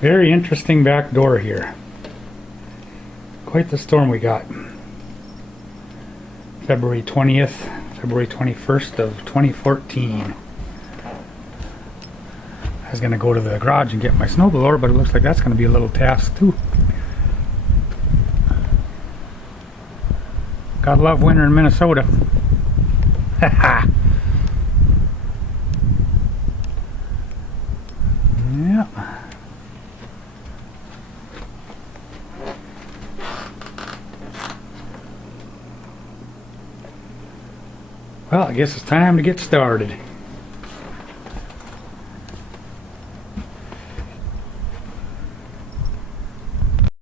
Very interesting back door here. Quite the storm we got. February 20th, February 21st of 2014. I was going to go to the garage and get my snowblower, but it looks like that's going to be a little task too. Gotta love winter in Minnesota. Haha. Yeah. Well, I guess it's time to get started.